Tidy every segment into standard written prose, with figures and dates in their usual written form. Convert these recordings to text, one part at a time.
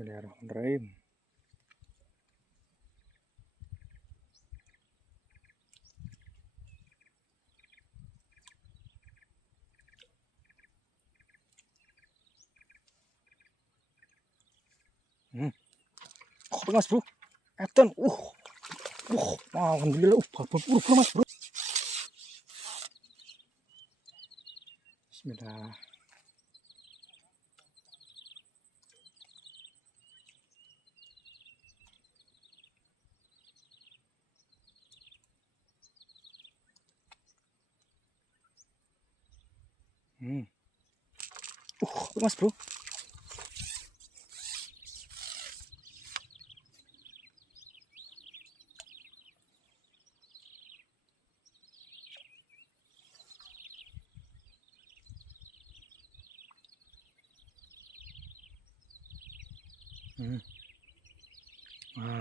Bismillahirrahmanirrahim. Oh, mas bro, Eten, alhamdulillah, babon mas bro. Bismillah. Mas bro.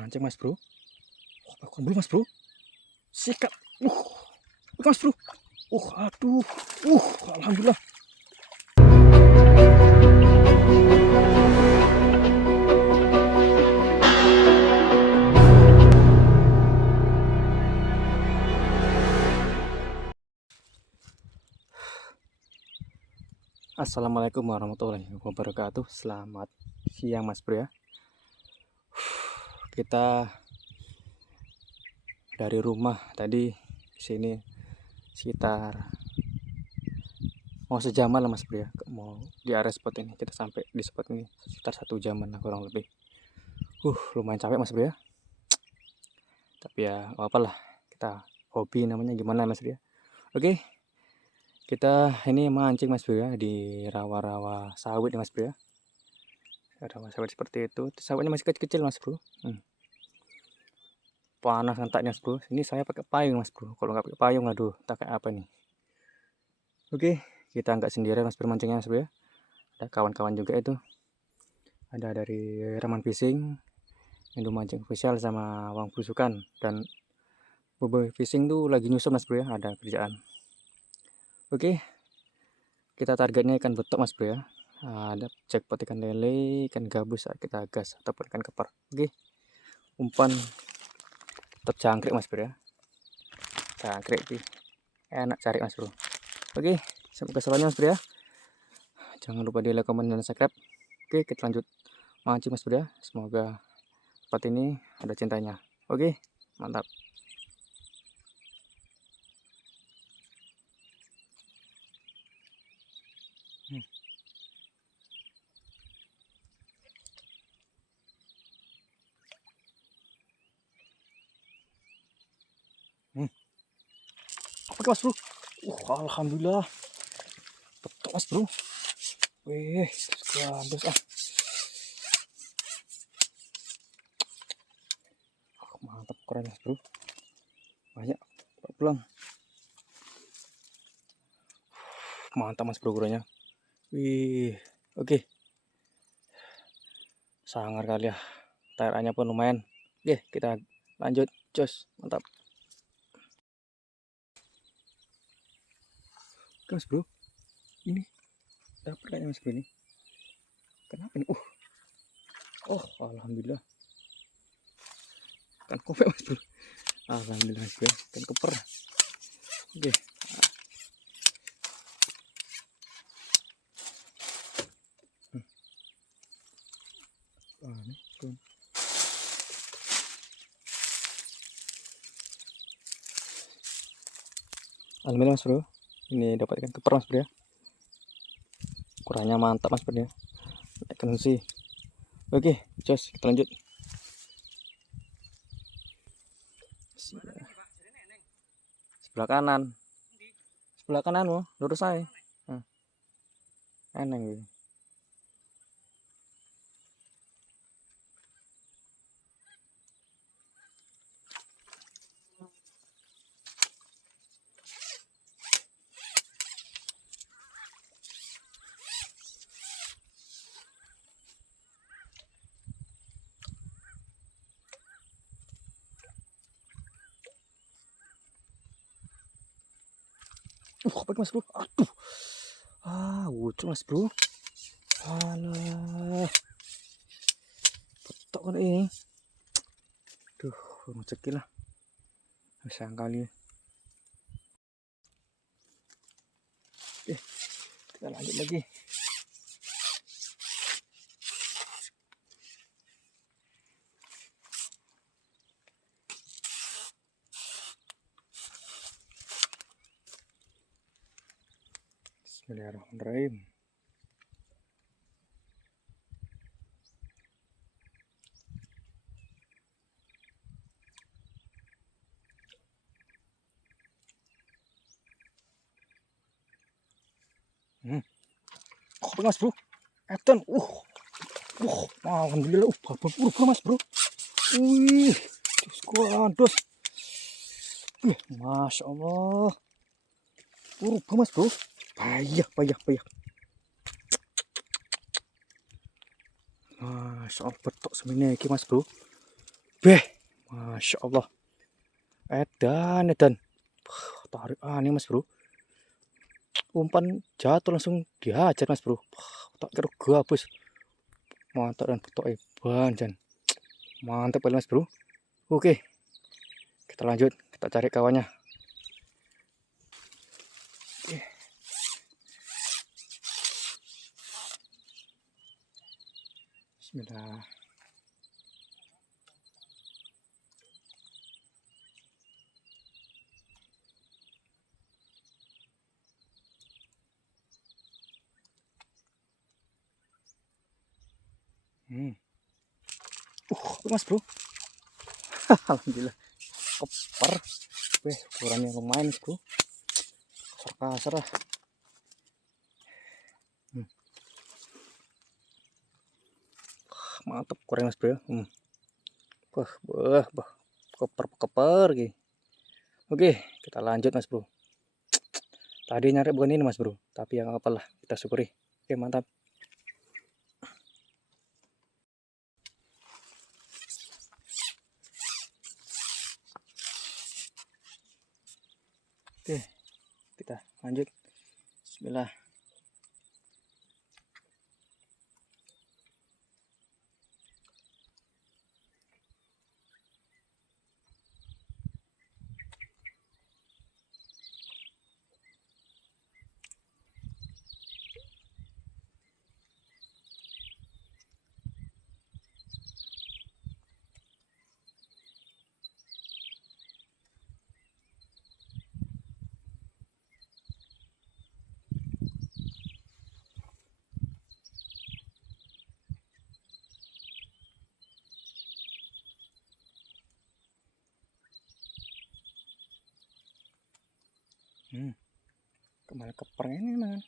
Cek mas bro. Bakon belum mas bro. Sikat. Mas bro. Aduh. Alhamdulillah. Assalamualaikum warahmatullahi wabarakatuh. Selamat siang mas bro ya. Kita dari rumah tadi sini sekitar mau sejaman lah mas bro ya. Mau di area spot ini, kita sampai di spot ini sekitar 1 jaman lah kurang lebih. Lumayan capek mas bro ya. Tapi ya apalah, kita hobi namanya, gimana mas bro ya. Oke, kita ini mancing mas bro ya di rawa-rawa sawit ya mas bro ya. Rawa sawit seperti itu, sawitnya masih kecil-kecil mas bro. Panas nantaknya mas bro. Ini saya pakai payung mas bro. Kalau nggak pakai payung, aduh, tak kayak apa nih. Oke, kita nggak sendirian mas bro mancingnya mas bro ya. Ada kawan-kawan juga itu. Ada dari Raman Fishing, Indo Mancing Official, sama Wang Busukan, dan Boboiboy Fishing tuh lagi nyusun mas bro ya, ada kerjaan. Oke, kita targetnya ikan betok mas bro ya. Ada jackpot ikan lele, ikan gabus, kita gas, ataupun ikan kepar. Oke, umpan tetap jangkrik mas bro ya. Jangkrik sih enak cari mas bro. Oke, sampai keseruannya mas bro ya. Jangan lupa di like, komen, dan subscribe. Oke, kita lanjut mancing mas bro ya. Semoga tempat ini ada cintanya. Oke, mantap. Oke mas bro. Alhamdulillah. Betul mas bro. Wih, gabus mantap, keren mas bro. Banyak pulang. Mantap mas bro ukurannya. Wih, oke. Sangar kali ya. Tayarnya pun lumayan. Oke, kita lanjut. Jos, mantap. Oke mas bro. Ini dapat kayaknya mas bro ini. Kenapa ini? Alhamdulillah. Kan kope mas bro. Alhamdulillah mas bro. Kan keper. Oke. Ini tuh. Alhamdulillah mas bro. Ini dapat ikan keper mas bro ya. Ukurannya mantap mas bro ya. Ikan sih. Oke, jos, kita lanjut. Sebelah kanan. Sebelah kanan loh, lurus saya. Eneng gitu. Apa mas bro? Aduh. Lucu mas bro. Alah. tok kan ini. Duh, rezeki lah. Sayang kali. Oke, kita lanjut lagi. Bismillahirrahmanirrahim. Kopi mas bro, Eton, alhamdulillah, babon purba mas bro, wih, dos, masya Allah, purba mas bro, payah, masya Allah, betok semuanya iki mas bro, masya Allah, edan, tarik aneh mas bro. Umpan jatuh langsung dihajar mas bro, tak kira gabus, mantap dan betok banjan, mantap kali mas bro. Oke, kita lanjut, kita cari kawannya. Bismillah. Mas bro, alhamdulillah, koper, ukurannya lumayan mas bro, kasar lah. Mantap kurang mas bro. Koper gitu. Oke, kita lanjut mas bro. Tadi nyari bukan ini mas bro, tapi yang apalah, kita syukuri. Oke, mantap. Oke, kita lanjut. Bismillah. Kembali keper ini man.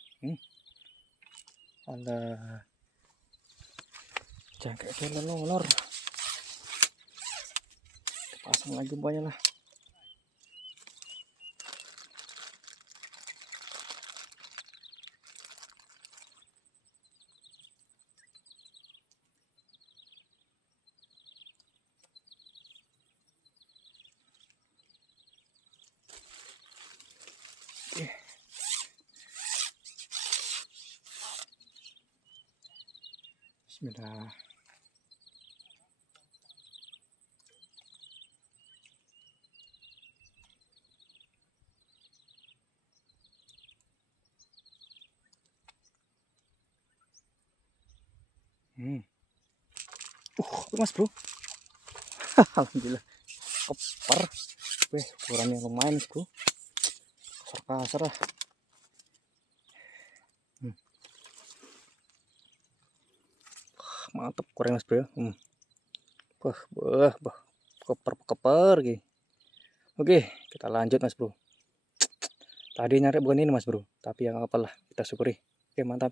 Alah, jangan kayak lolor. Pasang lagi banyak lah. Bismillah. Mas bro, alhamdulillah, koper, ukurannya lumayan mas bro, kasar lah. Mantap kurang mas bro. Koper gitu. Oke, kita lanjut mas bro. Tadi nyari bukan ini mas bro, tapi yang apalah, kita syukuri. Oke, mantap.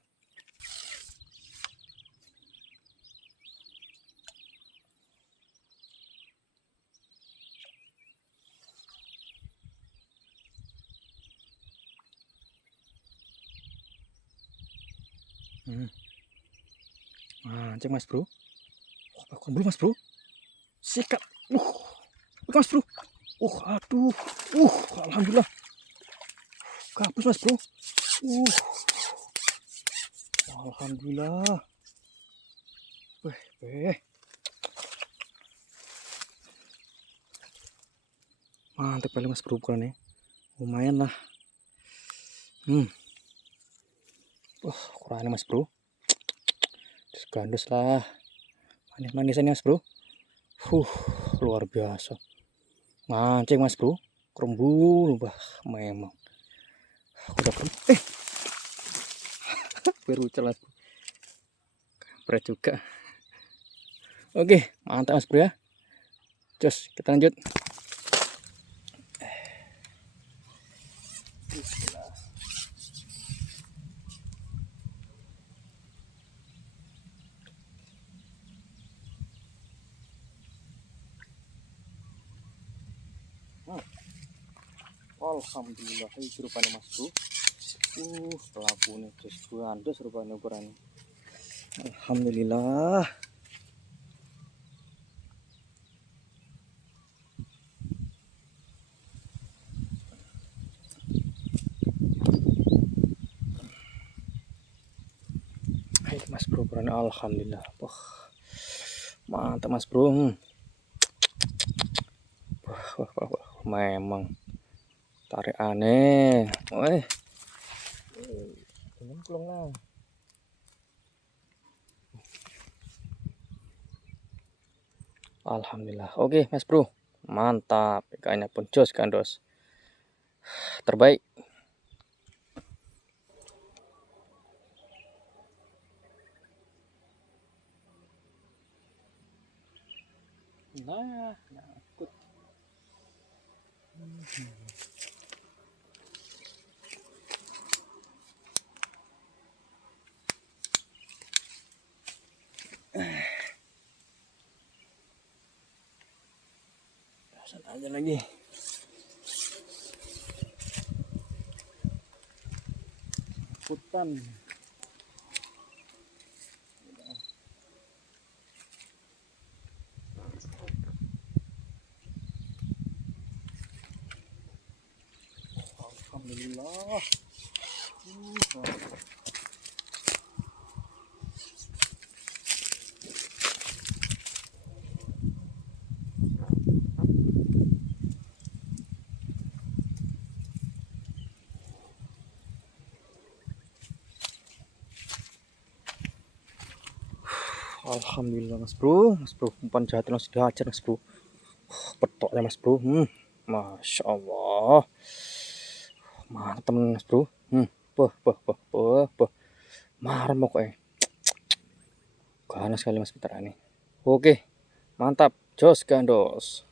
Cek mas bro, bakon belum mas bro, sikat, mas bro, aduh, alhamdulillah, gabus mas bro, alhamdulillah, Mantap kali mas bro ukurannya. Lumayan lah. Ukurannya mas bro. Terus gandus lah. Manis-manisan mas bro. Luar biasa. Mancing mas bro. Kerembul. Memang. Udah berucel mas bro. Kampret juga. Oke, mantap mas bro ya. Cus, kita lanjut. Bismillah. Alhamdulillah, ini rupanya mas bro. Pelakunya cus gandus rupanya ukurannya. Alhamdulillah. Hai mas bro, ukurannya alhamdulillah. Mantap mas bro. Memang tarik aneh. Nyemplung lah. Alhamdulillah. Oke mas bro, mantap. Ikannya pun jos gandos. Terbaik. Nah, nyangkut. Pesan aja lagi. Hutan. Alhamdulillah. Alhamdulillah mas bro, umpan jahat langsung dihajar mas bro. Petoknya mas bro. Masya Allah. Mantap mas bro. Marah pokoknya. Ganas sekali mas Peter ini. Oke, mantap. Jos gandos.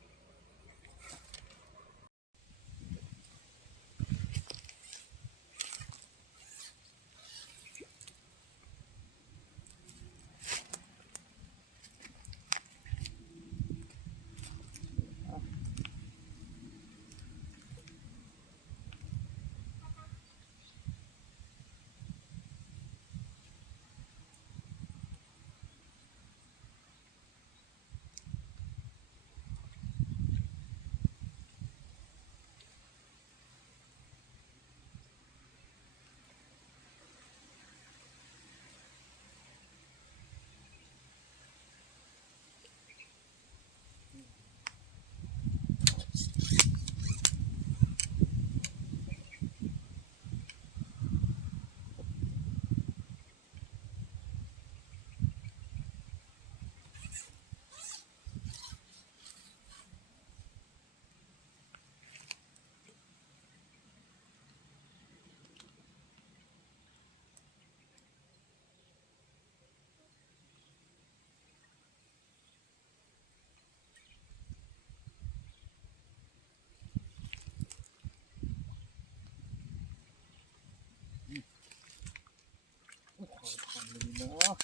Alhamdulillah.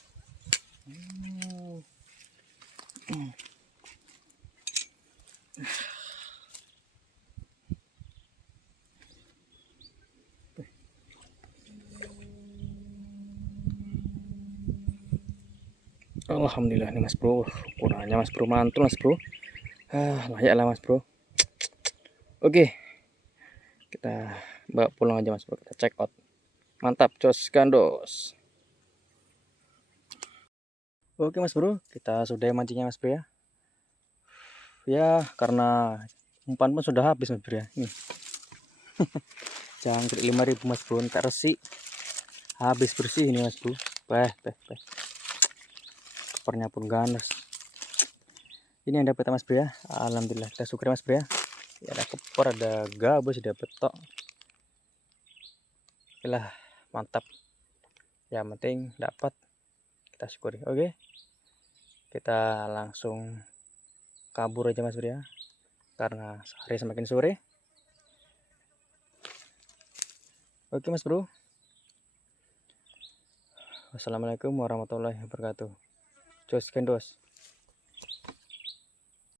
Alhamdulillah nih mas bro, ukurannya mas bro mantul mas bro. Layak lah mas bro. Oke, kita bawa pulang aja mas bro, kita check out. Mantap, jos gandos. Oke mas bro, kita sudah mancingnya mas bro ya. Ya karena umpan pun sudah habis mas bro ya. Nih jangkrik 5.000 mas bro, tak resik habis bersih ini mas bro. Peh kopernya pun ganas. Ini yang dapat mas bro ya, alhamdulillah kita syukur mas bro ya. Ada koper, ada gabus, ada betok. Oke lah, mantap, yang penting dapat, kita syukuri. Oke, kita langsung kabur aja mas bro ya, karena hari semakin sore. Oke mas bro, wassalamualaikum warahmatullahi wabarakatuh. Jos kendos.